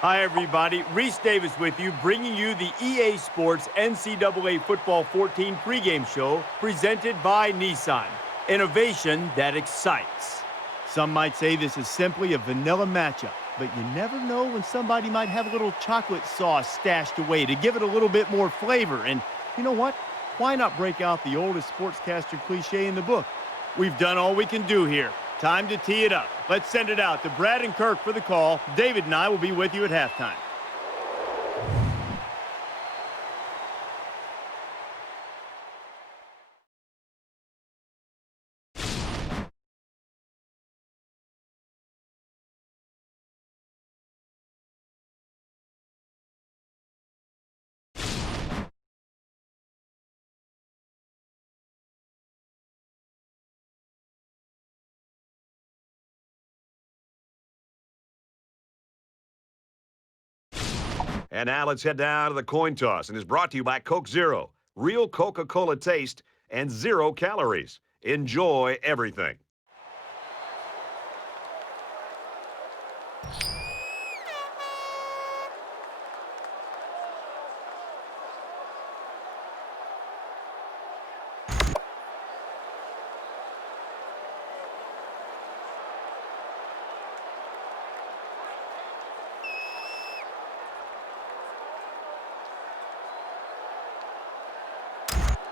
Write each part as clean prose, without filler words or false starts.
Hi, everybody. Reese Davis with you, bringing you the EA Sports NCAA Football 14 pregame show presented by Nissan. Innovation that excites. Some might say this is simply a vanilla matchup, but you never know when somebody might have a little chocolate sauce stashed away to give it a little bit more flavor. And you know what? Why not break out the oldest sportscaster cliche in the book? We've done all we can do here. Time to tee it up. Let's send it out to Brad and Kirk for the call. David and I will be with you at halftime. And now let's head down to the coin toss, and is brought to you by Coke Zero. Real Coca-Cola taste and 0 calories. Enjoy everything.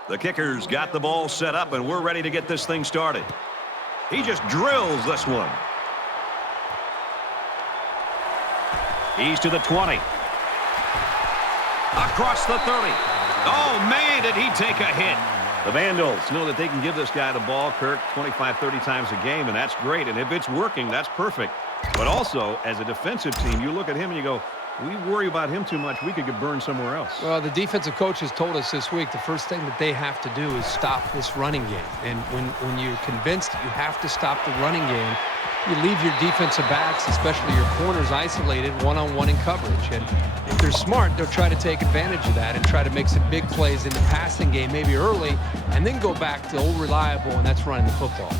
The kicker's got the ball set up, and we're ready to get this thing started. He just drills this one. He's to the 20. Across the 30. Oh, man, did he take a hit. The Vandals know that they can give this guy the ball, Kirk, 25, 30 times a game, and that's great. And if it's working, that's perfect. But also, as a defensive team, you look at him and you go, we worry about him too much. We could get burned somewhere else. Well, the defensive coaches told us this week the first thing that they have to do is stop this running game. And when you're convinced that you have to stop the running game, you leave your defensive backs, especially your corners, isolated one-on-one in coverage. And if they're smart, they'll try to take advantage of that and try to make some big plays in the passing game, maybe early, and then go back to old reliable, and that's running the football.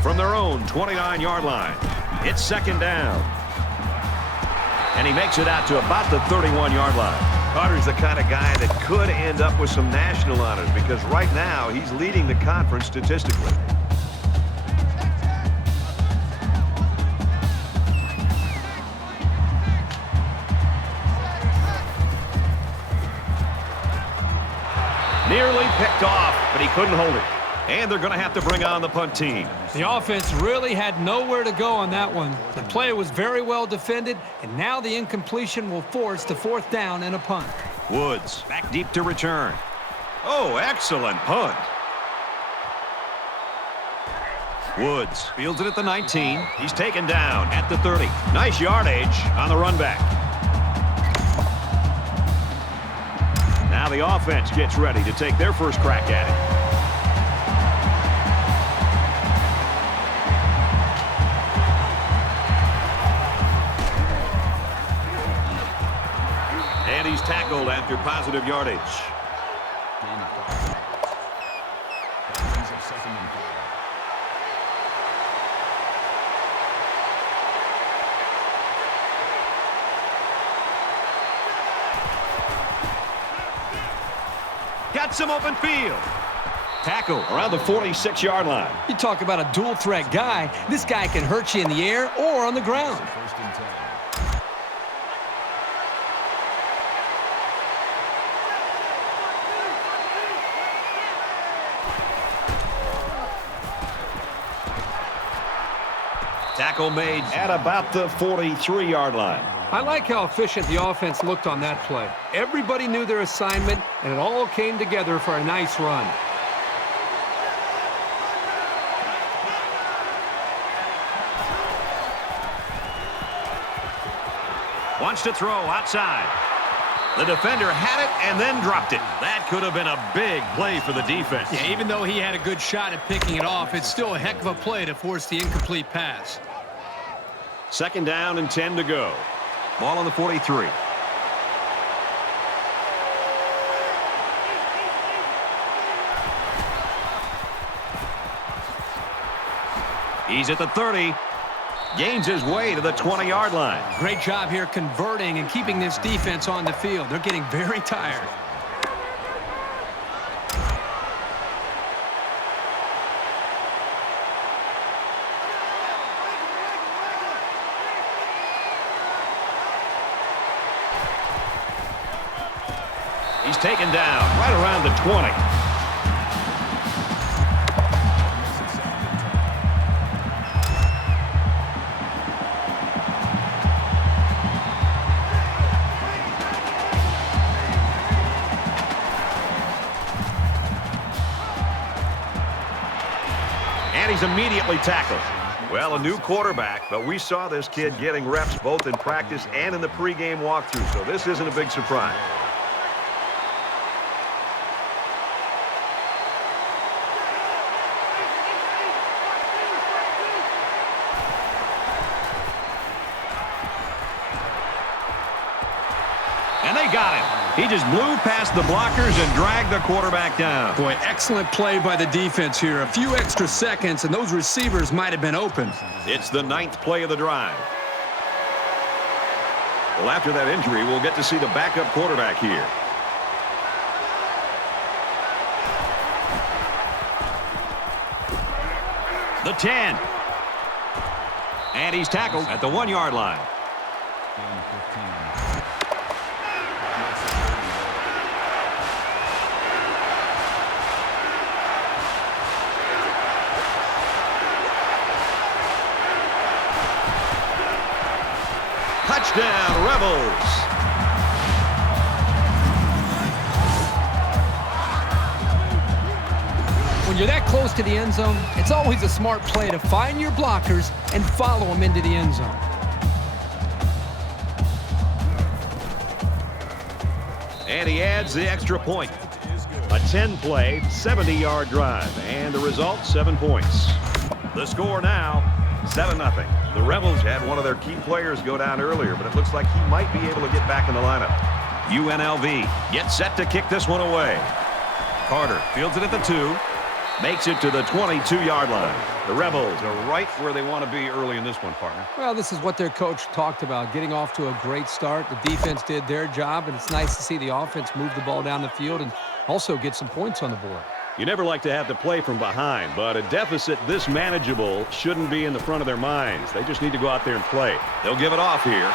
From their own 29-yard line, it's second down. And he makes it out to about the 31-yard line. Carter's the kind of guy that could end up with some national honors because right now he's leading the conference statistically. Nearly picked off, but he couldn't hold it. And they're going to have to bring on the punt team. The offense really had nowhere to go on that one. The play was very well defended, and now the incompletion will force the 4th down and a punt. Woods back deep to return. Oh, excellent punt. Woods fields it at the 19. He's taken down at the 30. Nice yardage on the run back. Now the offense gets ready to take their first crack at it. And he's tackled after positive yardage. Got some open field. Tackle around the 46-yard line. You talk about a dual-threat guy. This guy can hurt you in the air or on the ground. Tackle made at about the 43-yard line. I like how efficient the offense looked on that play. Everybody knew their assignment, and it all came together for a nice run. Wants to throw outside. The defender had it and then dropped it. That could have been a big play for the defense. Yeah, even though he had a good shot at picking it off, it's still a heck of a play to force the incomplete pass. Second down and 10 to go. Ball on the 43. He's at the 30. Gains his way to the 20-yard line. Great job here converting and keeping this defense on the field. They're getting very tired. He's taken down right around the 20. And he's immediately tackled. Well, a new quarterback, but we saw this kid getting reps both in practice and in the pregame walkthrough, so this isn't a big surprise. And they got him. He just blew past the blockers and dragged the quarterback down. Boy, excellent play by the defense here. A few extra seconds, and those receivers might have been open. It's the 9th play of the drive. Well, after that injury, we'll get to see the backup quarterback here. The 10. And he's tackled at the 1-yard line. Touchdown, Rebels. When you're that close to the end zone, it's always a smart play to find your blockers and follow them into the end zone. And he adds the extra point. A 10-play, 70-yard drive. And the result, 7 points. The score now, 7-0. The Rebels had one of their key players go down earlier, but it looks like he might be able to get back in the lineup. UNLV gets set to kick this one away. Carter fields it at the 2. Makes it to the 22-yard line. The Rebels are right where they want to be early in this one, partner. Well, this is what their coach talked about, getting off to a great start. The defense did their job, and it's nice to see the offense move the ball down the field and also get some points on the board. You never like to have to play from behind, but a deficit this manageable shouldn't be in the front of their minds. They just need to go out there and play. They'll give it off here.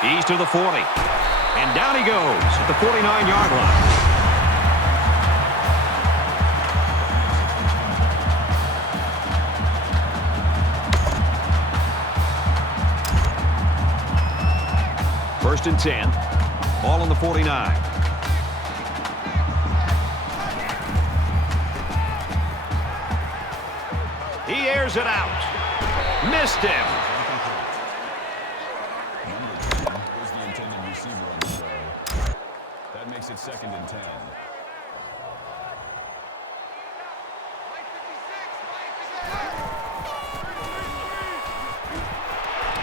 He's to the 40. And down he goes at the 49-yard line. First and 10. Ball on the 49. He airs it out. Missed him. Number 10 was the intended receiver on the throw. That makes it 2nd and 10.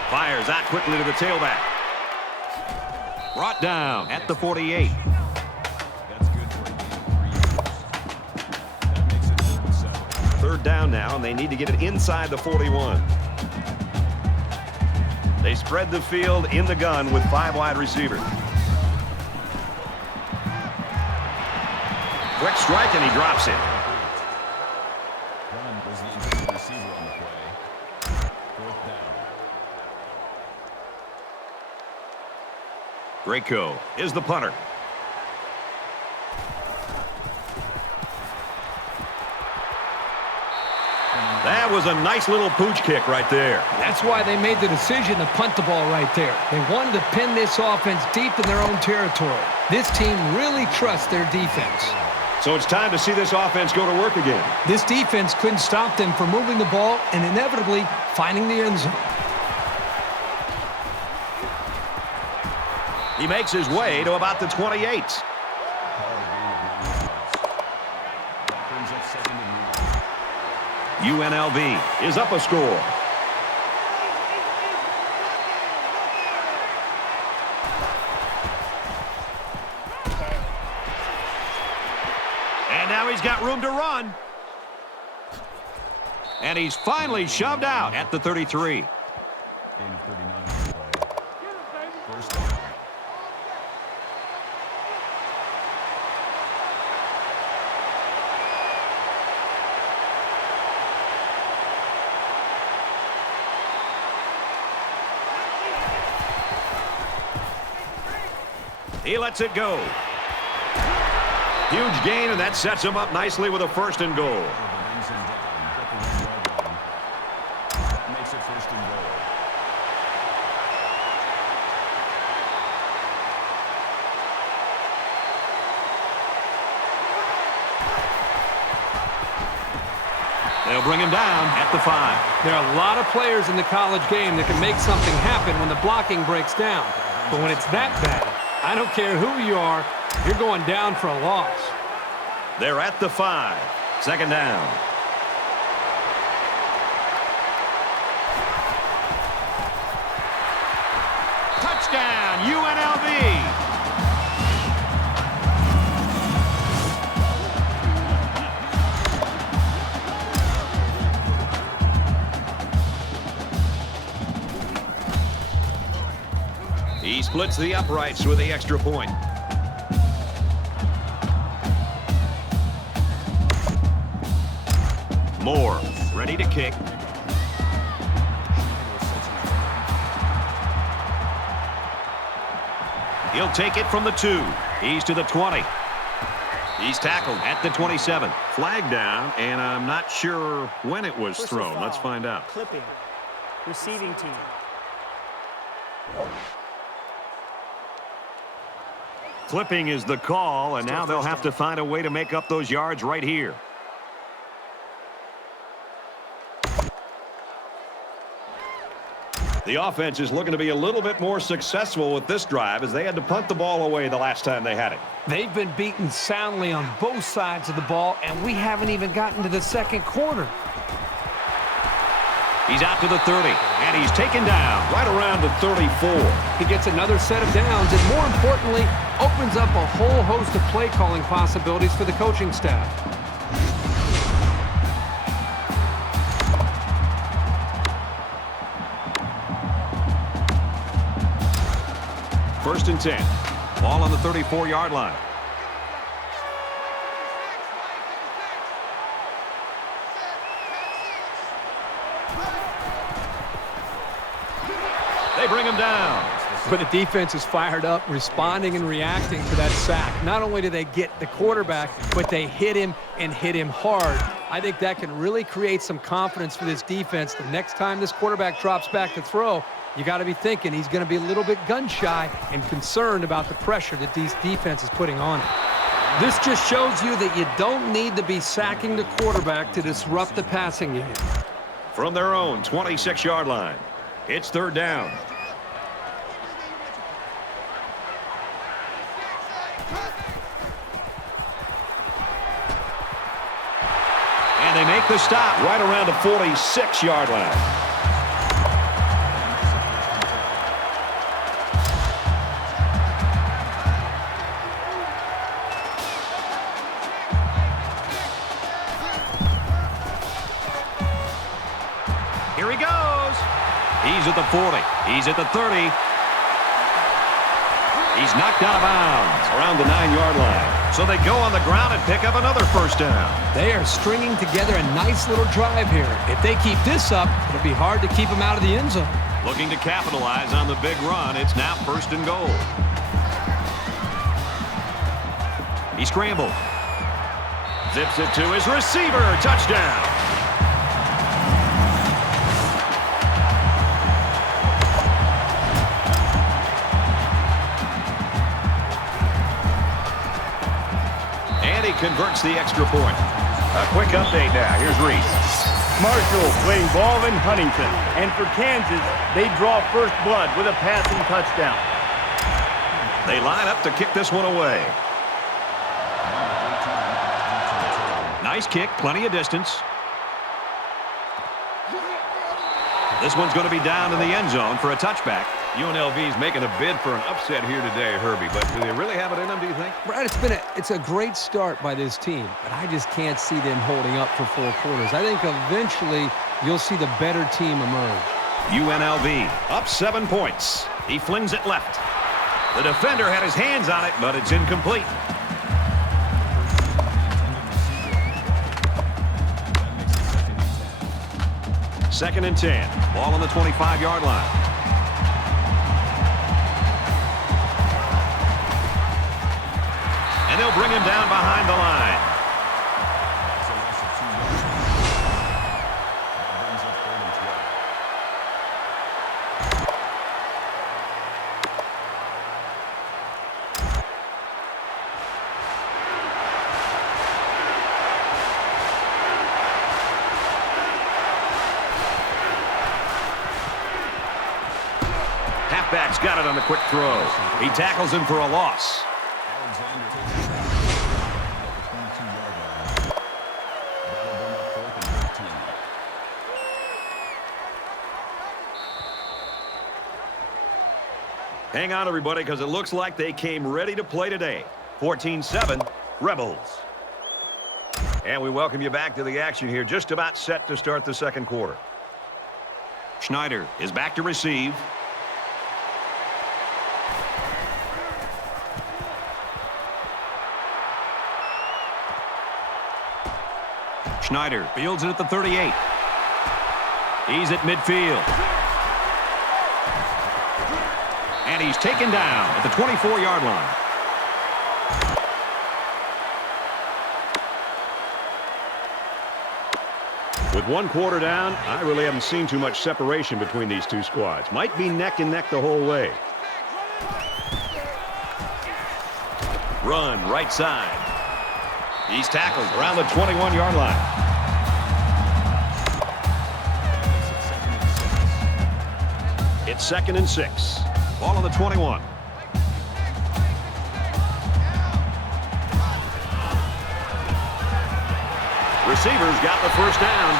Fires out quickly to the tailback. Brought down at the 48. That's good for a gain of 3 yards. That makes it 3rd and 7. 3rd down now, and they need to get it inside the 41. They spread the field in the gun with 5 wide receivers. Quick strike, and he drops it. One was the intended receiver on the play. 4th down. Graco is the punter. That was a nice little pooch kick right there. That's why they made the decision to punt the ball right there. They wanted to pin this offense deep in their own territory. This team really trusts their defense. So it's time to see this offense go to work again. This defense couldn't stop them from moving the ball and inevitably finding the end zone. He makes his way to about the 28. UNLV is up a score. And now he's got room to run. And he's finally shoved out at the 33. Gain of 39 on the play. First down. He lets it go. Huge gain, and that sets him up nicely with a 1st and goal. That makes it 1st and goal. They'll bring him down at the 5. There are a lot of players in the college game that can make something happen when the blocking breaks down. But when it's that bad, I don't care who you are, you're going down for a loss. They're at the 5. 2nd down. Touchdown, UNLV. He splits the uprights with the extra point. Moore, ready to kick. He'll take it from the 2. He's to the 20. He's tackled at the 27. Flag down, and I'm not sure when it was thrown. Let's find out. Clipping. Receiving team. Clipping is the call, and now they'll have to find a way to make up those yards right here. The offense is looking to be a little bit more successful with this drive as they had to punt the ball away the last time they had it. They've been beaten soundly on both sides of the ball, and we haven't even gotten to the 2nd quarter. He's out to the 30, and he's taken down right around the 34. He gets another set of downs, and more importantly, opens up a whole host of play calling possibilities for the coaching staff. First and 10. Ball on the 34-yard line. They bring him down. But the defense is fired up, responding and reacting to that sack. Not only do they get the quarterback, but they hit him and hit him hard. I think that can really create some confidence for this defense. The next time this quarterback drops back to throw, you got to be thinking he's going to be a little bit gun-shy and concerned about the pressure that these defense is putting on him. This just shows you that you don't need to be sacking the quarterback to disrupt the passing game. From their own 26-yard line, it's 3rd down. And they make the stop right around the 46-yard line. Here he goes. He's at the 40. He's at the 30. He's knocked out of bounds around the 9-yard line. So they go on the ground and pick up another 1st down. They are stringing together a nice little drive here. If they keep this up, it'll be hard to keep them out of the end zone. Looking to capitalize on the big run. It's now 1st and goal. He scrambled. Zips it to his receiver. Touchdown. Converts the extra point. A quick update now. Here's Reese. Marshall playing ball in Huntington. And for Kansas, they draw first blood with a passing touchdown. They line up to kick this one away. Nice kick, plenty of distance. This one's going to be down in the end zone for a touchback. UNLV's making a bid for an upset here today, Herbie, but do they really have it in them, do you think? Brad, it's a great start by this team, but I just can't see them holding up for 4 quarters. I think eventually you'll see the better team emerge. UNLV up 7 points. He flings it left. The defender had his hands on it, but it's incomplete. Second and 10. Ball on the 25-yard line. And they'll bring him down behind the line. That's a loss of 2 yards. That brings up 3rd and 12. Halfback's got it on the quick throw. He tackles him for a loss. Alexander takes it back at the 22-yard line. That'll bring up 4th and 13. Hang on, everybody, because it looks like they came ready to play today. 14-7, Rebels. And we welcome you back to the action here, just about set to start the second quarter. Schneider is back to receive. Schneider fields it at the 38. He's at midfield. And he's taken down at the 24-yard line. With 1 quarter down, I really haven't seen too much separation between these two squads. Might be neck and neck the whole way. Run right side. He's tackled around the 21-yard line. It's 2nd and 6. Ball on the 21. Receivers got the first down.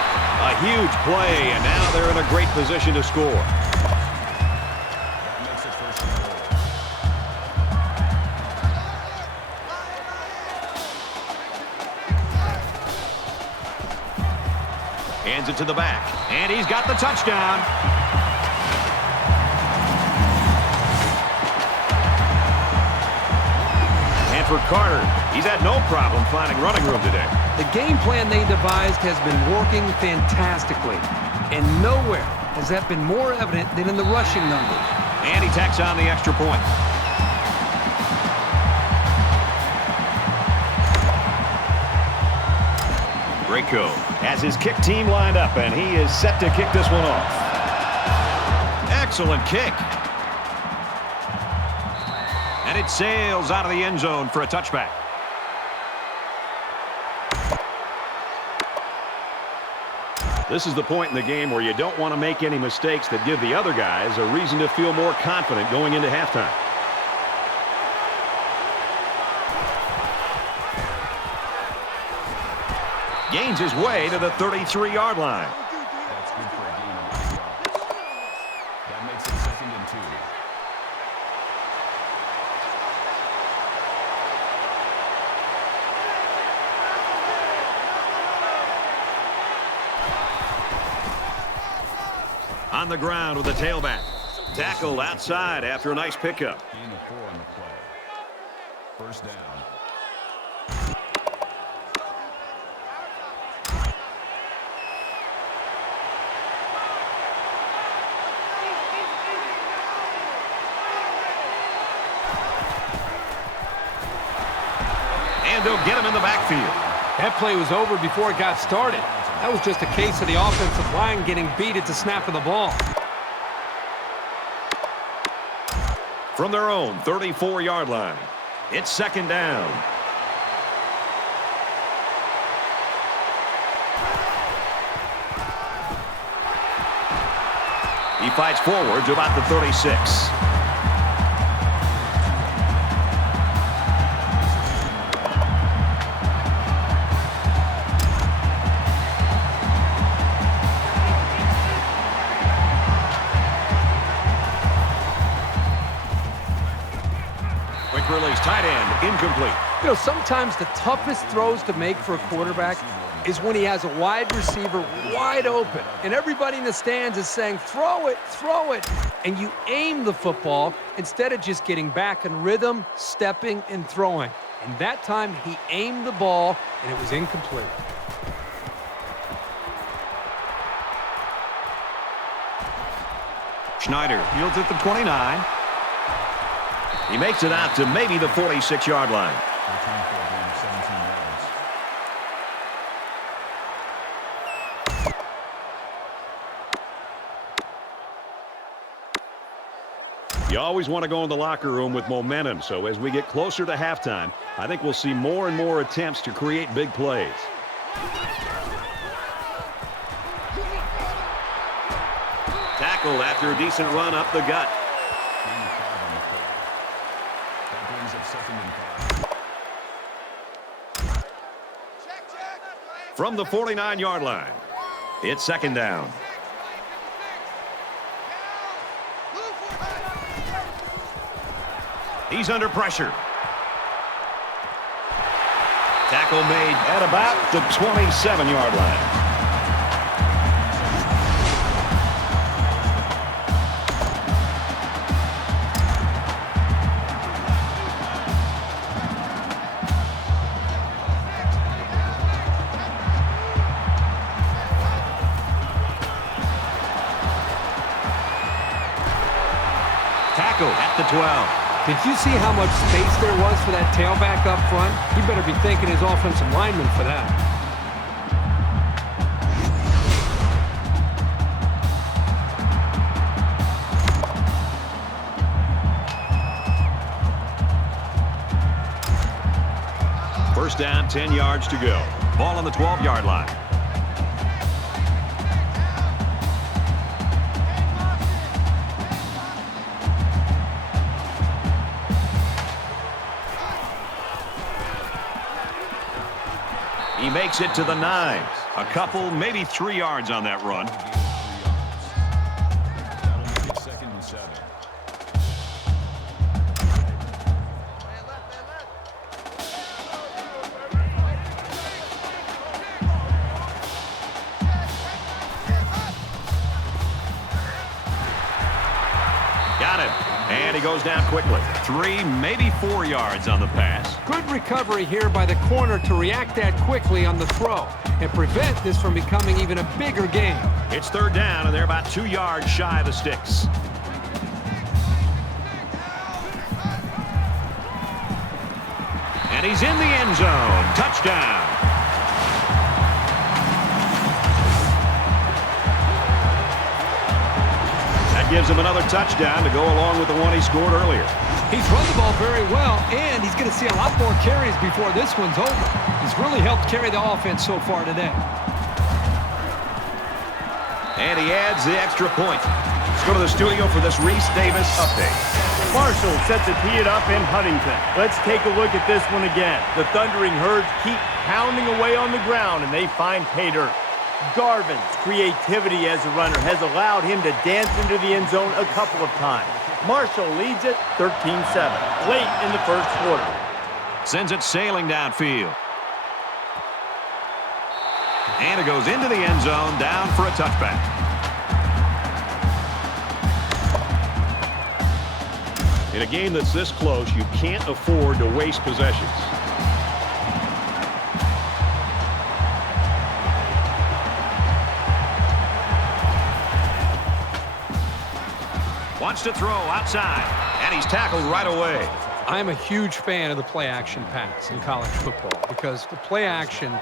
A huge play, and now they're in a great position to score. That makes it 1st and goal. Hands it to the back, and he's got the touchdown. And for Carter, he's had no problem finding running room today. The game plan they devised has been working fantastically, and nowhere has that been more evident than in the rushing numbers. And he tacks on the extra point. Braco has his kick team lined up, and he is set to kick this one off. Excellent kick. And it sails out of the end zone for a touchback. This is the point in the game where you don't want to make any mistakes that give the other guys a reason to feel more confident going into halftime. Gains his way to the 33-yard line. That's good for a gain of 9 yards. That makes it 2nd and 2. On the ground with the tailback. Tackled outside after a nice pickup. Gain of 4 on the play. 1st down. And they'll get him in the backfield. That play was over before it got started. That was just a case of the offensive line getting beat at the snap of the ball. From their own 34-yard line, it's 2nd down. He fights forward to about the 36. Release, tight end, incomplete. You know, sometimes the toughest throws to make for a quarterback is when he has a wide receiver wide open, and everybody in the stands is saying, throw it, and you aim the football instead of just getting back in rhythm, stepping, and throwing. And that time, he aimed the ball, and it was incomplete. Schneider fields at the 29. He makes it out to maybe the 46-yard line. Return for a gain of 17 yards. You always want to go in the locker room with momentum, so as we get closer to halftime, I think we'll see more and more attempts to create big plays. Tackle after a decent run up the gut. Gain of 5 on the play. That brings up 2nd and 5. From the 49-yard line, it's 2nd down. He's under pressure. Tackle made at about the 27-yard line. Tackle at the 12. Did you see how much space there was for that tailback up front? He better be thanking his offensive lineman for that. First down, 10 yards to go. Ball on the 12-yard line. He makes it to the 9. A couple, maybe 3 yards on that run. Gain of 3 yards. That'll make it 2nd and 7. Got him. And he goes down quickly. 3, maybe 4 yards on the pass. Good recovery here by the corner to react that quickly on the throw and prevent this from becoming even a bigger game. It's 3rd down, and they're about 2 yards shy of the sticks. And he's in the end zone. Touchdown. That gives him another touchdown to go along with the one he scored earlier. He's run the ball very well, and he's going to see a lot more carries before this one's over. He's really helped carry the offense so far today. And he adds the extra point. Let's go to the studio for this Reese Davis update. Marshall set to tee it up in Huntington. Let's take a look at this one again. The Thundering Herds keep pounding away on the ground, and they find pay dirt. Garvin's creativity as a runner has allowed him to dance into the end zone a couple of times. Marshall leads it 13-7 late in the first quarter. Sends it sailing downfield. And it goes into the end zone, down for a touchback. In a game that's this close, you can't afford to waste possessions. Wants to throw outside, and he's tackled right away. I'm a huge fan of the play-action pass in college football because the play-action,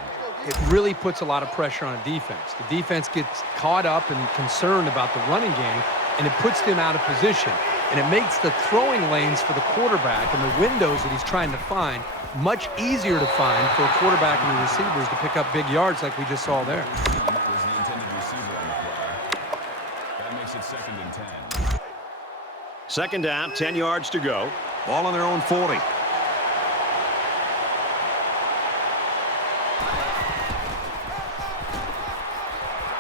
it really puts a lot of pressure on a defense. The defense gets caught up and concerned about the running game, and it puts them out of position. And it makes the throwing lanes for the quarterback and the windows that he's trying to find much easier to find for a quarterback and the receivers to pick up big yards like we just saw there. Was the intended receiver on the play. That makes it 2nd and 10. 2nd down, 10 yards to go. Ball on their own 40.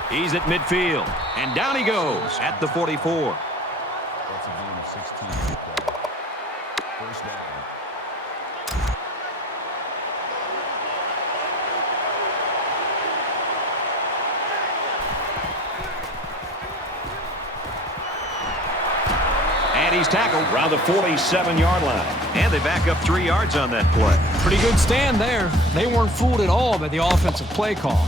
He's at midfield, and down he goes at the 44. That's a gain of 16 on the play. First down. he's tackled around the 47-yard line. And they back up 3 yards on that play. Pretty good stand there. They weren't fooled at all by the offensive play call.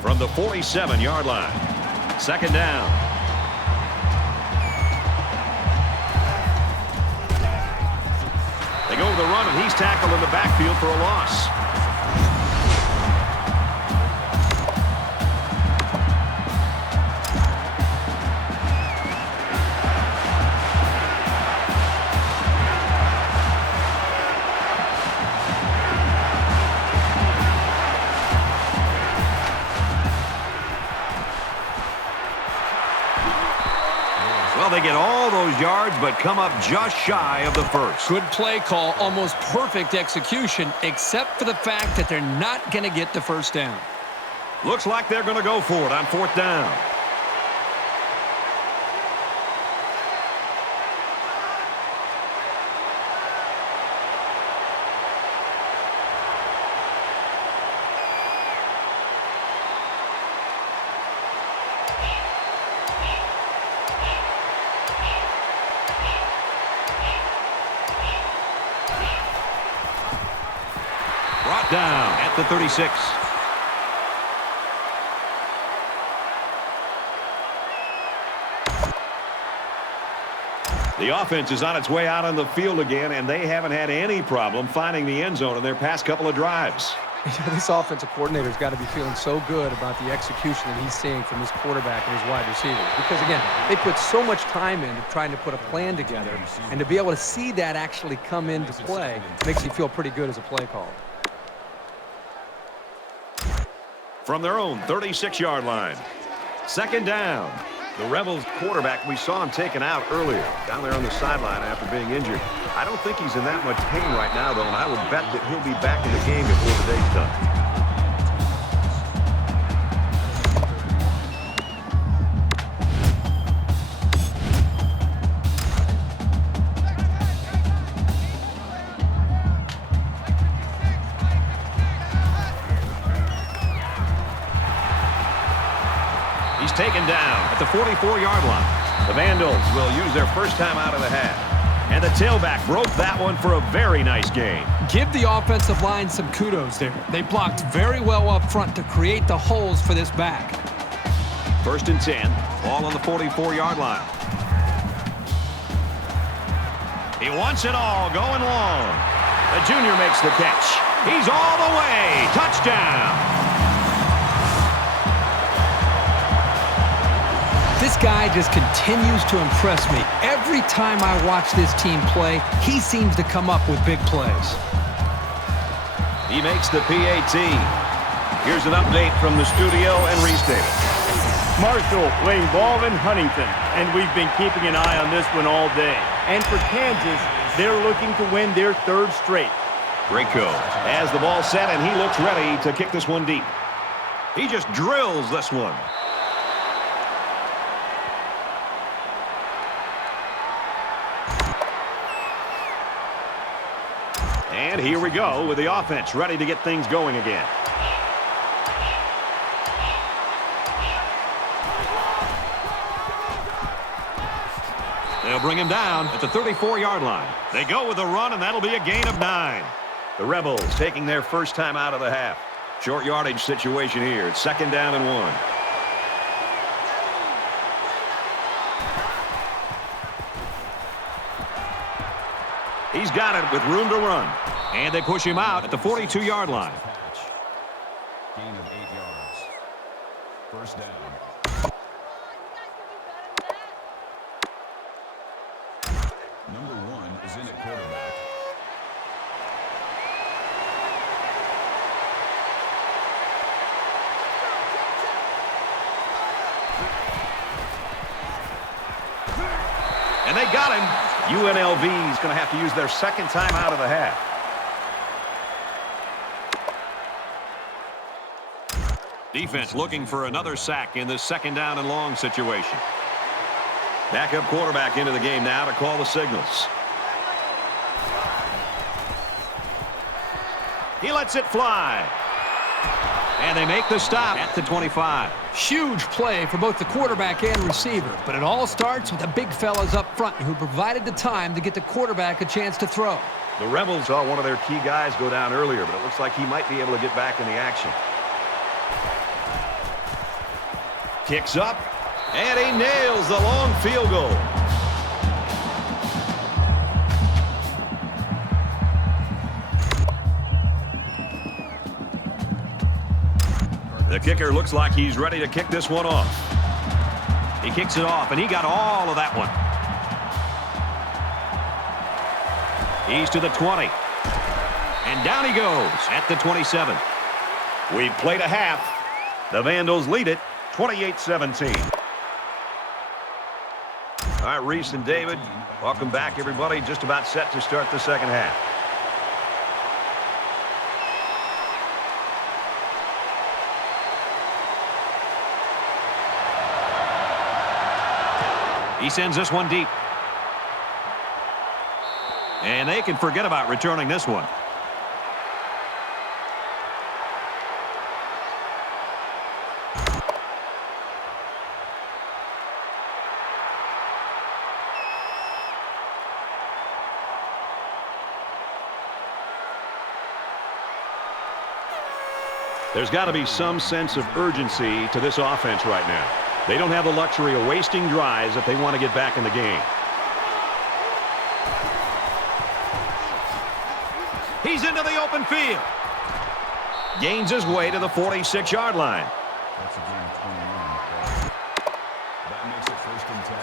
From the 47-yard line. 2nd down. They go with the run, and he's tackled in the backfield for a loss. Well, they get all those yards, but come up just shy of the first. Good play call, almost perfect execution, except for the fact that they're not going to get the first down. Looks like they're going to go for it on 4th down. Brought down at the 36. The offense is on its way out on the field again, and they haven't had any problem finding the end zone in their past couple of drives. This offensive coordinator's got to be feeling so good about the execution that he's seeing from his quarterback and his wide receivers. Because, again, they put so much time into trying to put a plan together, and to be able to see that actually come into play makes you feel pretty good as a play caller. From their own 36-yard line. 2nd down. The Rebels quarterback, we saw him taken out earlier, down there on the sideline after being injured. I don't think he's in that much pain right now, though, and I would bet that he'll be back in the game before the day's done. He's taken down at the 44-yard line. The Vandals will use their first time out of the half. And the tailback broke that one for a very nice gain. Give the offensive line some kudos there. They blocked very well up front to create the holes for this back. 1st and 10. Ball on the 44-yard line. He wants it all going long. The junior makes the catch. He's all the way. Touchdown. This guy just continues to impress me. Every time I watch this team play, he seems to come up with big plays. He makes the PAT. Here's an update from the studio and restated. Marshall playing ball in Huntington, and we've been keeping an eye on this one all day. And for Kansas, they're looking to win their 3rd straight. Draco has the ball set, and he looks ready to kick this one deep. He just drills this one. And here we go with the offense ready to get things going again. They'll bring him down at the 34-yard line. They go with a run, and that'll be a gain of 9. The Rebels taking their first time out of the half. Short yardage situation here. It's 2nd down and 1. He's got it with room to run. And they push him out at the 42-yard line. Gain of 8 yards. 1st down. Number 1 is in at quarterback. And they got him. UNLV is going to have to use their 2nd time out of the half. Defense looking for another sack in this 2nd down and long situation. Backup quarterback into the game now to call the signals. He lets it fly. And they make the stop at the 25. Huge play for both the quarterback and receiver, but it all starts with the big fellas up front who provided the time to get the quarterback a chance to throw. The Rebels saw one of their key guys go down earlier, but it looks like he might be able to get back in the action. Kicks up, and he nails the long field goal. The kicker looks like he's ready to kick this one off. He kicks it off, and he got all of that one. He's to the 20. And down he goes at the 27. We've played a half. The Vandals lead it 28-17. All right, Reese and David, welcome back, everybody. Just about set to start the second half. He sends this one deep. And they can forget about returning this one. There's got to be some sense of urgency to this offense right now. They don't have the luxury of wasting drives if they want to get back in the game. He's into the open field. Gains his way to the 46-yard line. That's a gain of 21. That makes it 1st and 10.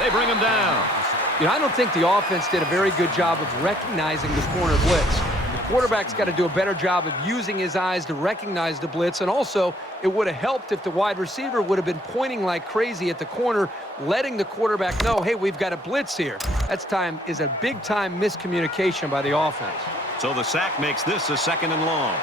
They bring him down. You know, I don't think the offense did a very good job of recognizing the corner blitz. The quarterback's got to do a better job of using his eyes to recognize the blitz, and also it would have helped if the wide receiver would have been pointing like crazy at the corner, letting the quarterback know, hey, we've got a blitz here. That's time is a big-time miscommunication by the offense. So the sack makes this a 2nd and long.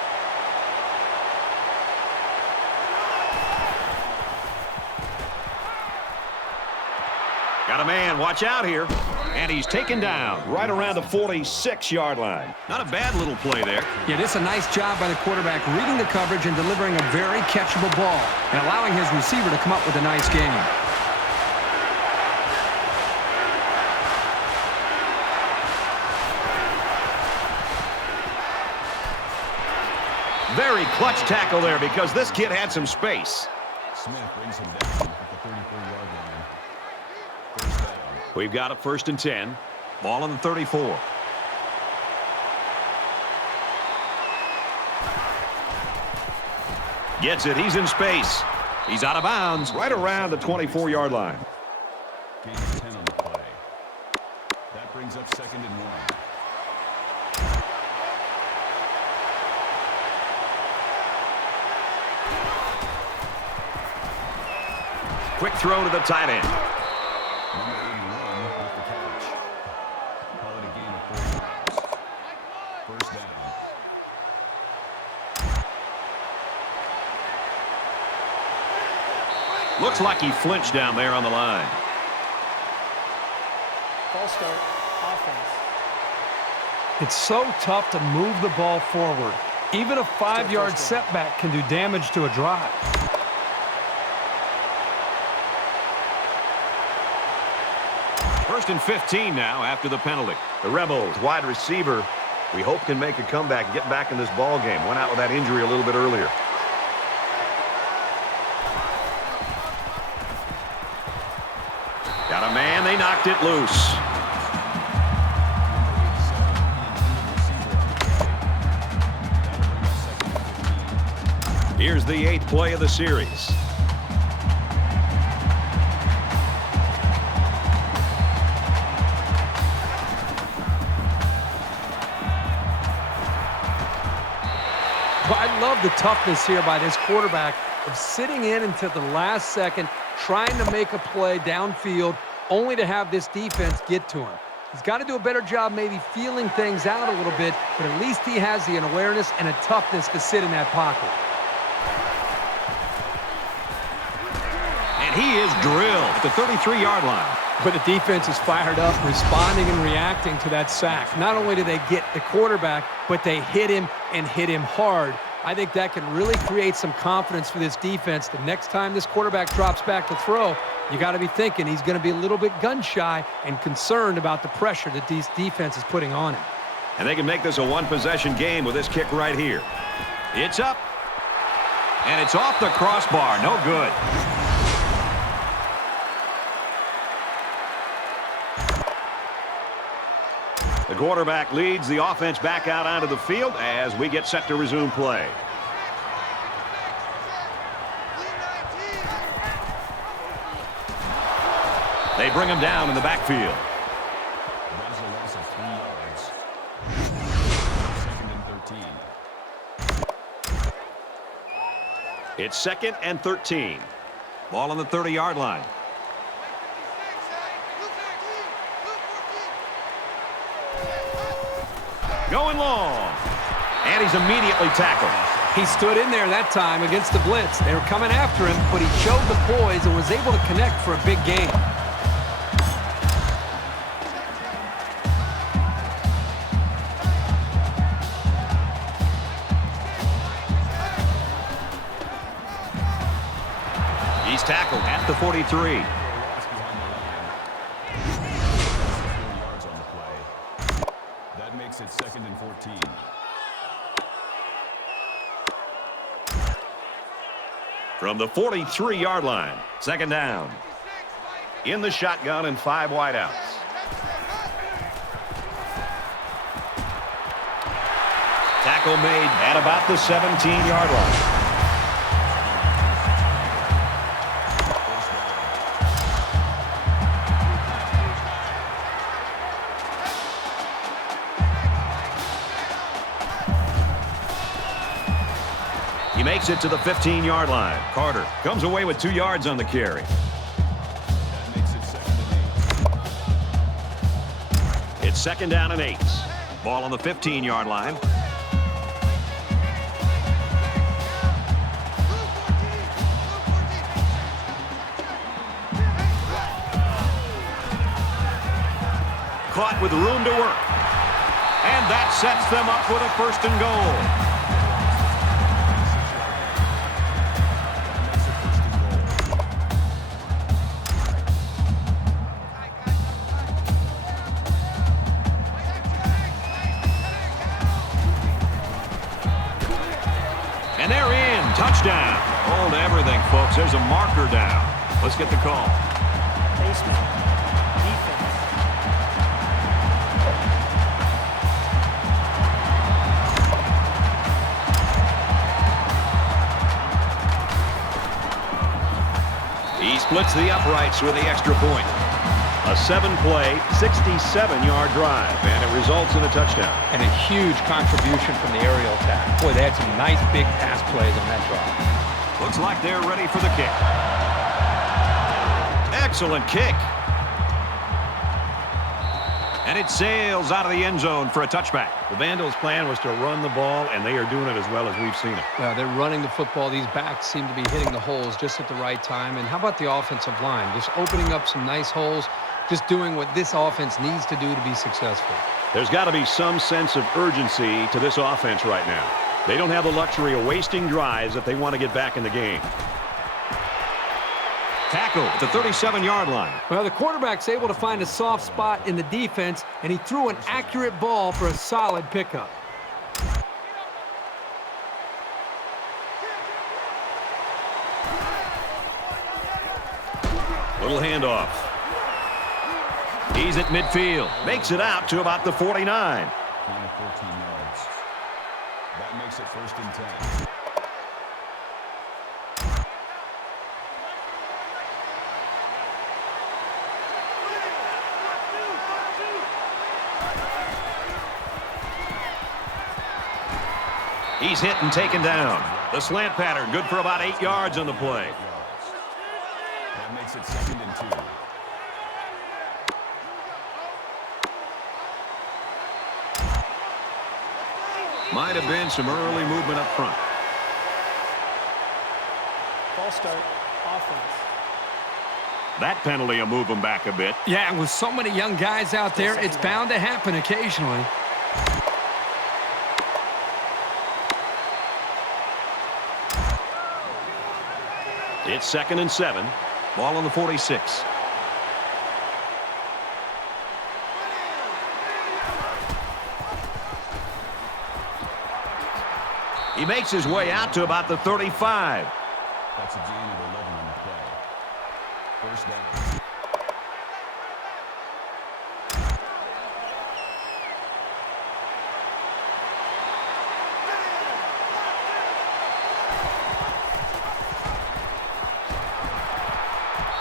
Got a man, watch out here. And he's taken down right around the 46-yard line. Not a bad little play there. Yeah, this is a nice job by the quarterback reading the coverage and delivering a very catchable ball and allowing his receiver to come up with a nice gain. Very clutch tackle there because this kid had some space. Smith brings him down at the 34-yard line. 1st down. We've got a 1st and 10. Ball on the 34. Gets it. He's in space. He's out of bounds right around the 24-yard line. Gain of 10 on the play. That brings up 2nd and 1. Quick throw to the tight end. Number 81 with the catch. Call it a gain of 4 yards. 1st down. Looks like he flinched down there on the line. False start. Offense. It's so tough to move the ball forward. Even a 5-yard setback can do damage to a drive. 1st and 15 now after the penalty. The Rebels wide receiver, we hope, can make a comeback and get back in this ball game. Went out with that injury a little bit earlier. Got a man. They knocked it loose. Here's the 8th play of the series. I love the toughness here by this quarterback of sitting in until the last second, trying to make a play downfield, only to have this defense get to him. He's got to do a better job maybe feeling things out a little bit, but at least he has the awareness and a toughness to sit in that pocket. And he is drilled at the 33-yard line. But the defense is fired up, responding and reacting to that sack. Not only do they get the quarterback, but they hit him and hit him hard. I think that can really create some confidence for this defense. The next time this quarterback drops back to throw, you got to be thinking he's going to be a little bit gun-shy and concerned about the pressure that this defense is putting on him. And they can make this a one-possession game with this kick right here. It's up. And it's off the crossbar. No good. The quarterback leads the offense back out onto the field as we get set to resume play. They bring him down in the backfield. That is a loss of 3 yards. Second and 13. It's second and 13. Ball on the 30-yard line. Going long. And he's immediately tackled. He stood in there that time against the blitz. They were coming after him, but he showed the poise and was able to connect for a big gain. He's tackled at the 43. Loss behind the line. 4 yards on the play. That makes it second and 14. From the 43-yard line, second down. In the shotgun and 5 wideouts. Tackle made at about the 17-yard line. He makes it to the 15-yard line. Carter comes away with 2 yards on the carry. That makes it second and 8. It's second down and 8. Ball on the 15-yard line. Caught with room to work. And that sets them up with a first and goal. And they're in. Touchdown. Hold everything, folks. There's a marker down. Let's get the call. Basement. Defense. He splits the uprights with the extra point. A 7-play, 67-yard drive, and it results in a touchdown. And a huge contribution from the aerial attack. Boy, they had some nice big pass plays on that drive. Looks like they're ready for the kick. Excellent kick. And it sails out of the end zone for a touchback. The Vandals' plan was to run the ball, and they are doing it as well as we've seen it. Well, they're running the football. These backs seem to be hitting the holes just at the right time. And how about the offensive line? Just opening up some nice holes, just doing what this offense needs to do to be successful. There's got to be some sense of urgency to this offense right now. They don't have the luxury of wasting drives if they want to get back in the game. Tackle at the 37-yard line. Well, the quarterback's able to find a soft spot in the defense, and he threw an accurate ball for a solid pickup. Little handoff. He's at midfield. Makes it out to about the 49. Gain of 14 yards. That makes it first and 10. He's hit and taken down. The slant pattern good for about 8 yards on the play. That makes it second and 2. Might have been some early movement up front. False start. Offense. That penalty will move them back a bit. Yeah, and with so many young guys out there, it's bound to happen occasionally. It's 2nd and 7. Ball on the 46. He makes his way out to about the 35. That's a gain of 11 on the play. First down.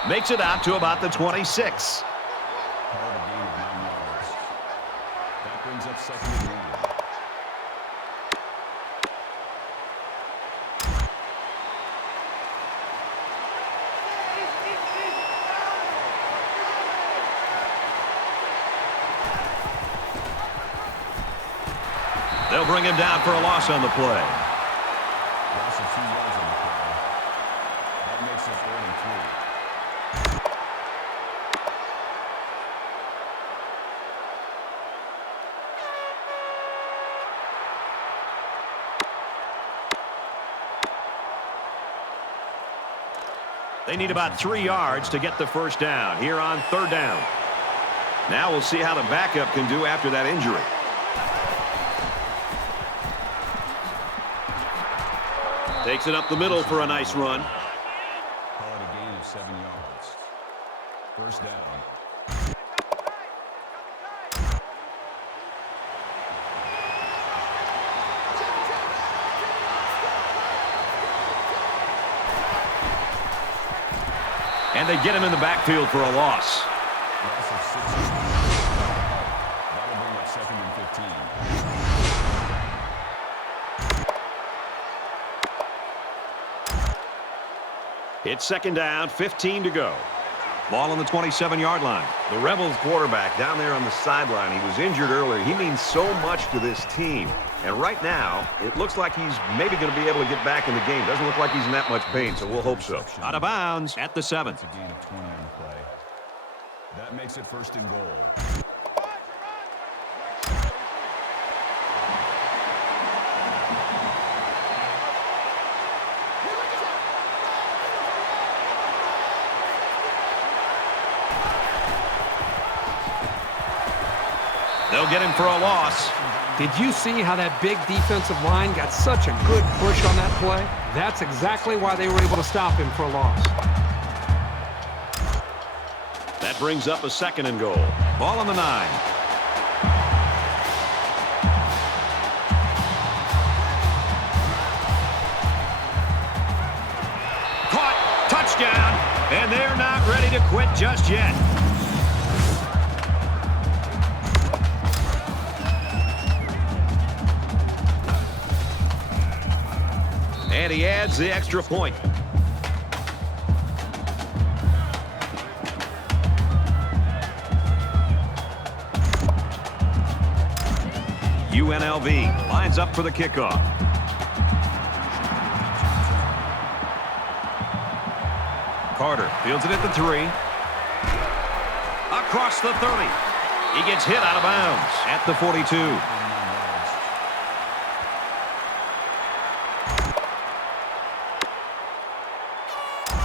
Makes it out to about the 26. Call it a gain of 9 yards. That brings up 2nd and 1. They'll bring him down for a loss on the play. Loss of 2 yards on the play. That makes it 3rd and 3. They need about 3 yards to get the first down here on 3rd down. Now we'll see how the backup can do after that injury. Takes it up the middle for a nice run. Call it a gain of 7 yards. First down. And they get him in the backfield for a loss. Loss of 6 yards. That'll bring up 2nd and 15. It's 2nd down, 15 to go. Ball on the 27-yard line. The Rebels quarterback down there on the sideline, he was injured earlier. He means so much to this team. And right now, it looks like he's maybe going to be able to get back in the game. Doesn't look like he's in that much pain, so we'll hope so. Out of bounds at the 7. That's a gain of 20 on the play. That makes it 1st and goal. They'll get him for a loss. Did you see how that big defensive line got such a good push on that play? That's exactly why they were able to stop him for a loss. That brings up a 2nd and goal. Ball on the 9. Caught. Touchdown. And they're not ready to quit just yet. And he adds the extra point. UNLV lines up for the kickoff. Carter fields it at the 3. Across the 30. He gets hit out of bounds at the 42.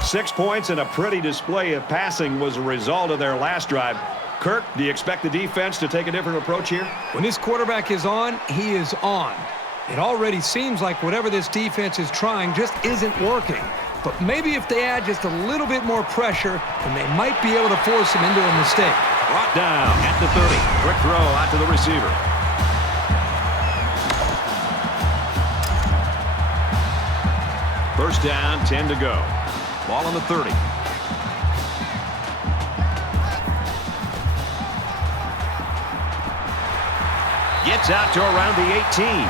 6 points and a pretty display of passing was a result of their last drive. Kirk, do you expect the defense to take a different approach here? When this quarterback is on, he is on. It already seems like whatever this defense is trying just isn't working. But maybe if they add just a little bit more pressure, then they might be able to force him into a mistake. Brought down at the 30. Quick throw out to the receiver. First down, 10 to go. Ball on the 30. Gets out to around the 18.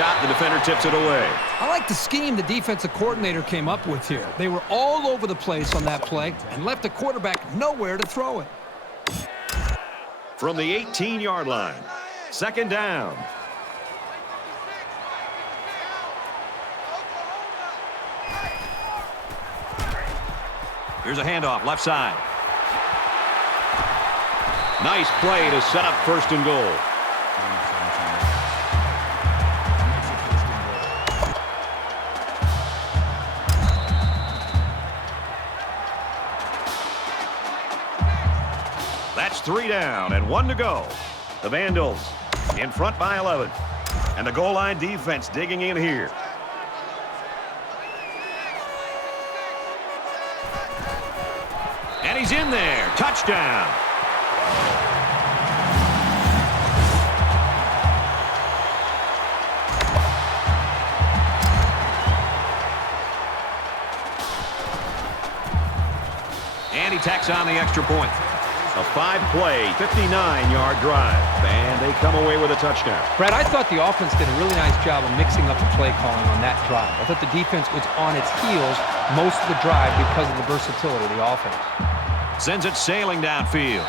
shot. The defender tips it away. I like the scheme the defensive coordinator came up with here. They were all over the place on that play and left the quarterback nowhere to throw it. From the 18-yard line, second down. Here's a handoff, left side. Nice play to set up first and goal. That's 3 down and 1 to go. The Vandals in front by 11. And the goal line defense digging in here. And he's in there. Touchdown. And he tacks on the extra point. A 5-play, 59-yard drive. And they come away with a touchdown. Brad, I thought the offense did a really nice job of mixing up the play calling on that drive. I thought the defense was on its heels most of the drive because of the versatility of the offense. Sends it sailing downfield.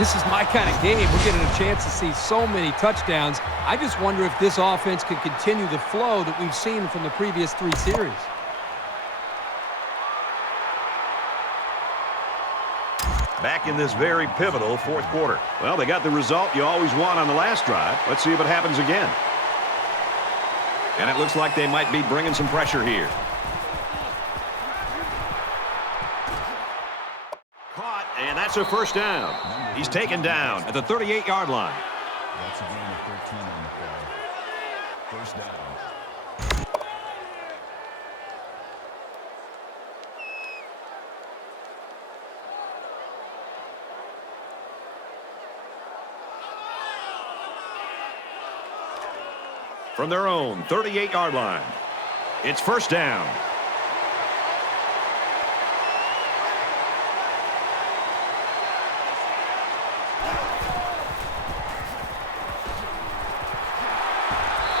This is my kind of game. We're getting a chance to see so many touchdowns. I just wonder if this offense can continue the flow that we've seen from the previous 3 series. Back in this very pivotal fourth quarter. Well, they got the result you always want on the last drive. Let's see if it happens again. And it looks like they might be bringing some pressure here. Caught, and that's a first down. He's taken down at the 38-yard line. That's a gain of 13 on the play. First down. From their own 38-yard line. It's first down.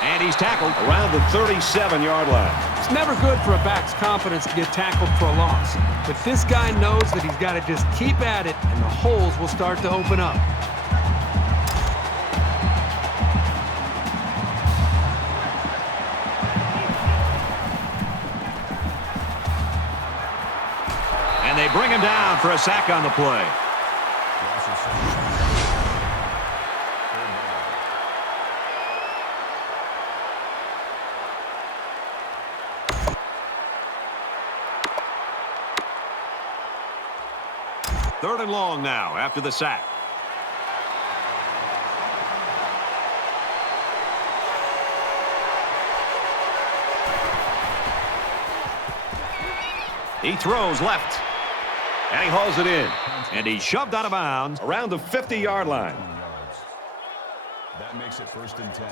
And he's tackled around the 37-yard line. It's never good for a back's confidence to get tackled for a loss. But this guy knows that he's got to just keep at it, and the holes will start to open up. And they bring him down for a sack on the play. Third and long now after the sack. He throws left. And he hauls it in. And he's shoved out of bounds around the 50-yard line. That makes it first and 10.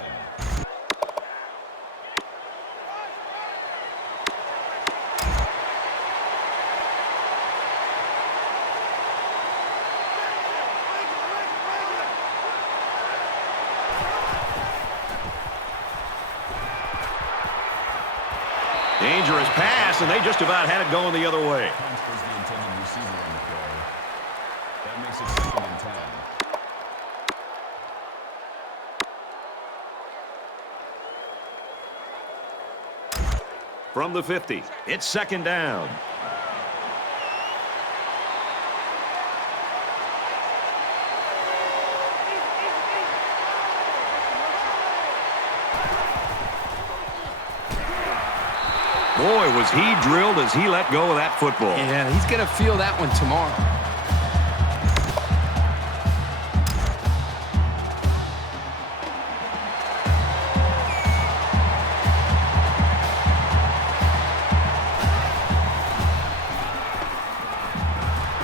Dangerous pass, and they just about had it going the other way. Transfers the intended receiver on the play. That makes it second and 10. From the 50, it's second down. Boy, was he drilled as he let go of that football. Yeah, he's going to feel that one tomorrow.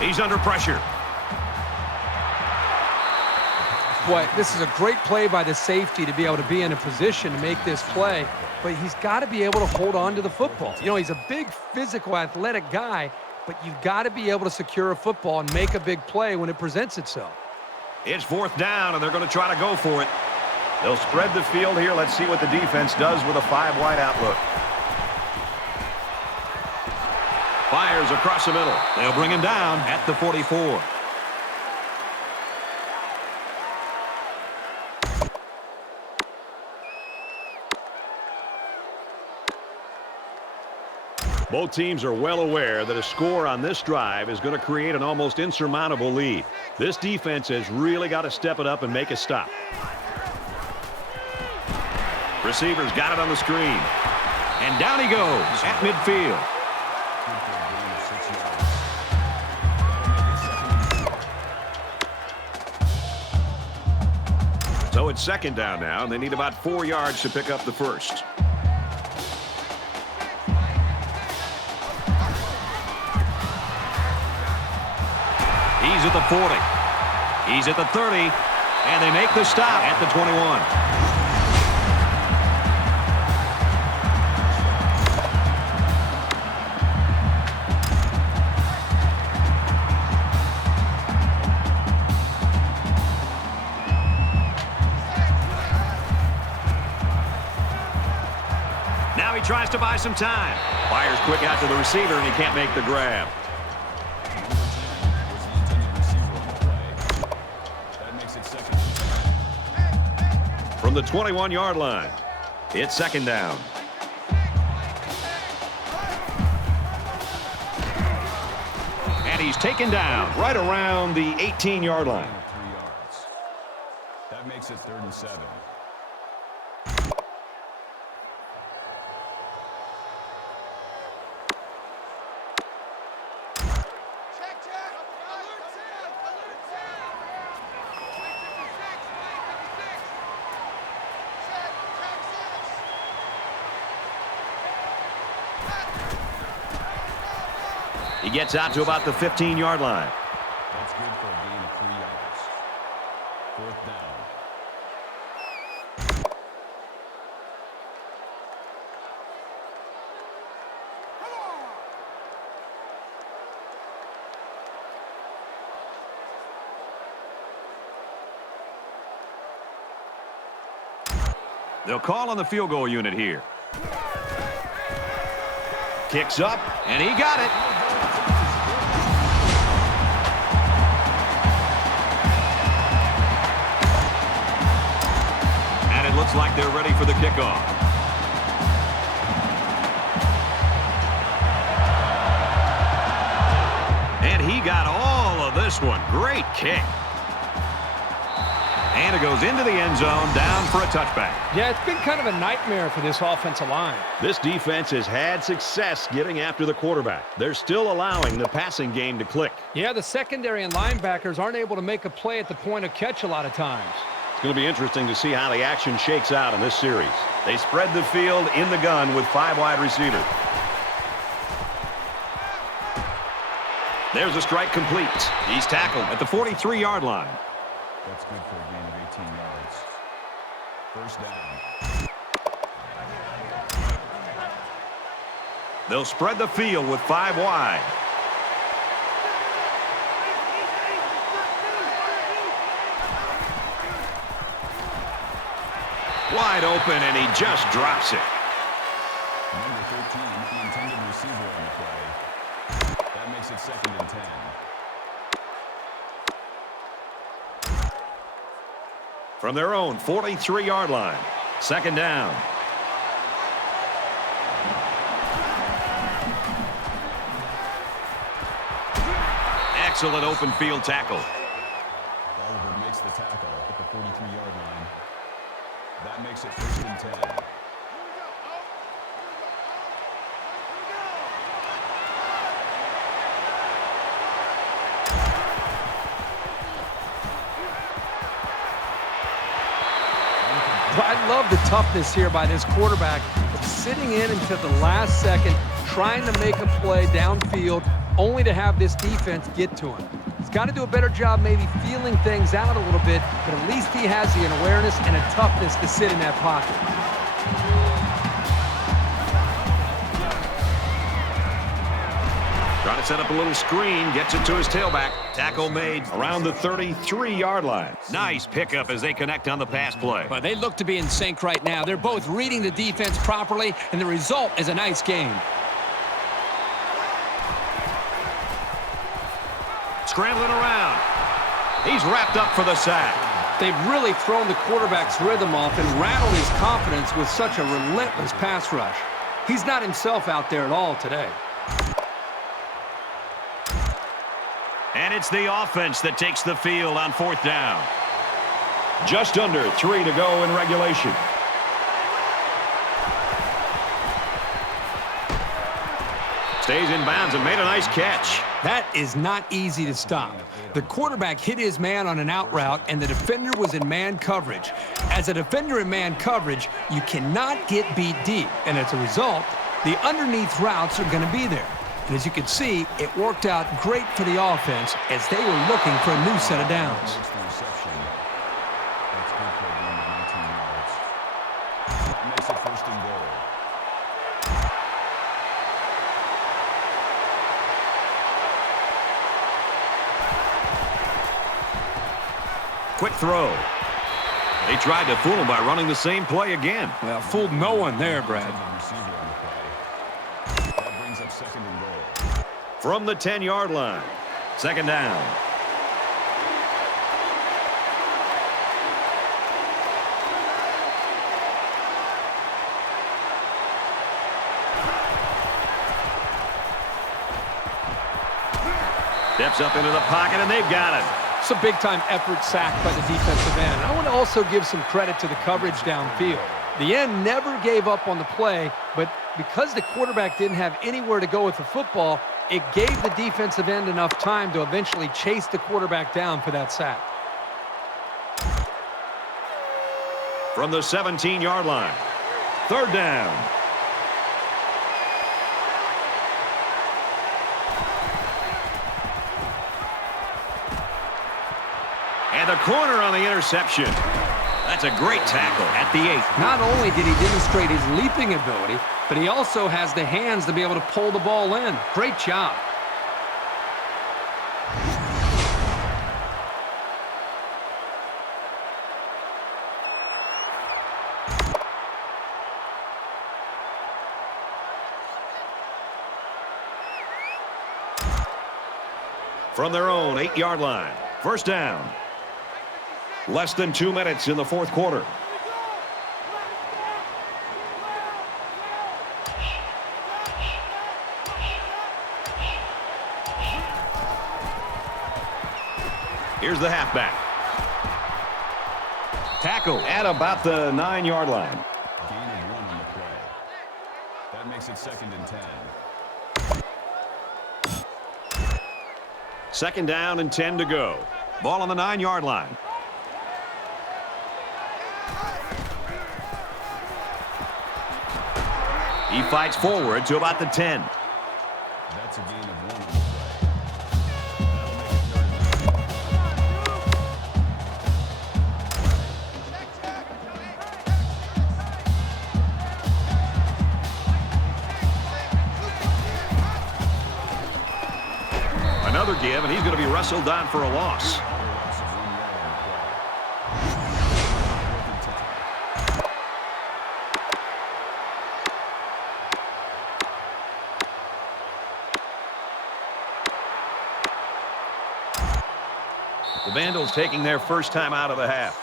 He's under pressure. Boy, this is a great play by the safety to be able to be in a position to make this play, but he's got to be able to hold on to the football. You know, he's a big, physical, athletic guy, but you've got to be able to secure a football and make a big play when it presents itself. It's fourth down, and they're going to try to go for it. They'll spread the field here. Let's see what the defense does with a 5-wide outlook. Fires across the middle. They'll bring him down at the 44. Both teams are well aware that a score on this drive is going to create an almost insurmountable lead. This defense has really got to step it up and make a stop. Receiver's got it on the screen. And down he goes at midfield. So it's second down now, and they need about 4 yards to pick up the first. He's at the 40. He's at the 30. And they make the stop at the 21. Now he tries to buy some time. Fires quick out to the receiver, and he can't make the grab. From the 21-yard line, it's second down. And he's taken down right around the 18-yard line. 3 yards. That makes it 3rd and 7. He gets out to about the 15-yard line. That's good for a gain of 3 yards. 4th down. They'll call on the field goal unit here. Kicks up, and he got it. And it looks like they're ready for the kickoff. And he got all of this one. Great kick. And it goes into the end zone, down for a touchback. Yeah, it's been kind of a nightmare for this offensive line. This defense has had success getting after the quarterback. They're still allowing the passing game to click. Yeah, the secondary and linebackers aren't able to make a play at the point of catch a lot of times. It's going to be interesting to see how the action shakes out in this series. They spread the field in the gun with 5 wide receivers. There's a strike complete. He's tackled at the 43-yard line. That's good for a gain of 18 yards. 1st down. They'll spread the field with 5 wide. Wide open, and he just drops it. Number 13, the intended receiver on the play. That makes it 2nd and 10. From their own 43-yard line. 2nd down. Excellent open field tackle. Oliver makes the tackle at the 43-yard line. That makes it 1st and 10. I love the toughness here by this quarterback of sitting in until the last second, trying to make a play downfield, only to have this defense get to him. He's got to do a better job maybe feeling things out a little bit, but at least he has the awareness and a toughness to sit in that pocket. Trying to set up a little screen, gets it to his tailback. Tackle made around the 33-yard line. Nice pickup as they connect on the pass play. But they look to be in sync right now. They're both reading the defense properly, and the result is a nice game. Scrambling around. He's wrapped up for the sack. They've really thrown the quarterback's rhythm off and rattled his confidence with such a relentless pass rush. He's not himself out there at all today. And it's the offense that takes the field on 4th down. Just under 3 to go in regulation. Stays in bounds and made a nice catch. That is not easy to stop. The quarterback hit his man on an out route, and the defender was in man coverage. As a defender in man coverage, you cannot get beat deep, and as a result, the underneath routes are going to be there. And as you can see, it worked out great for the offense as they were looking for a new set of downs. Makes the reception. That's good for a gain of 19 yards. That makes it 1st and goal. Quick throw. They tried to fool him by running the same play again. Well, fooled no one there, Brad. Receiver on the play. That brings up 2nd and goal. From the 10-yard line. 2nd down. Steps up into the pocket, and they've got it. It's a big-time effort sack by the defensive end. I want to also give some credit to the coverage downfield. The end never gave up on the play, but because the quarterback didn't have anywhere to go with the football, it gave the defensive end enough time to eventually chase the quarterback down for that sack. From the 17-yard line. 3rd down. And the corner on the interception. That's a great tackle at the 8. Not only did he demonstrate his leaping ability, but he also has the hands to be able to pull the ball in. Great job. From their own 8-yard line. 1st down. Less than 2 minutes in the 4th quarter. Here's the halfback. Tackle at about the 9-yard line. Gain of 1 on the play. That makes it 2nd and 10. 2nd down and 10 to go. Ball on the 9-yard line. He fights forward to about the 10. That's a gain of 1 on the play. That'll make it 3rd and 9. Another give, and he's going to be wrestled down for a loss. The Vandals taking their first time out of the half.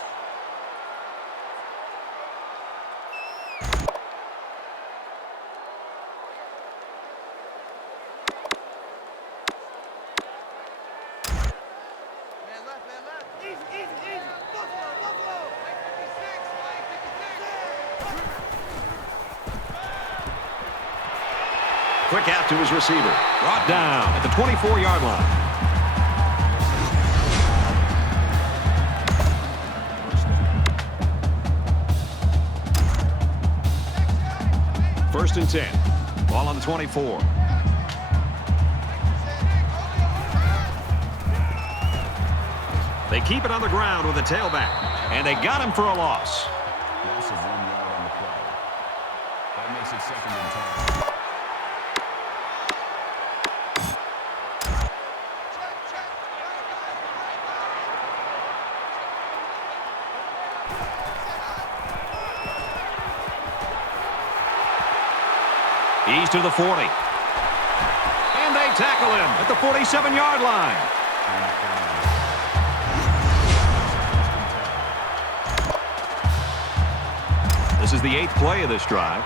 Quick out to his receiver. Brought down at the 24-yard line. First and 10. Ball on the 24. They keep it on the ground with the tailback. And they got him for a loss. Loss of 1 yard on the play. That makes it 2nd and 10. He's to the 40. And they tackle him at the 47-yard line. This is the 8th play of this drive.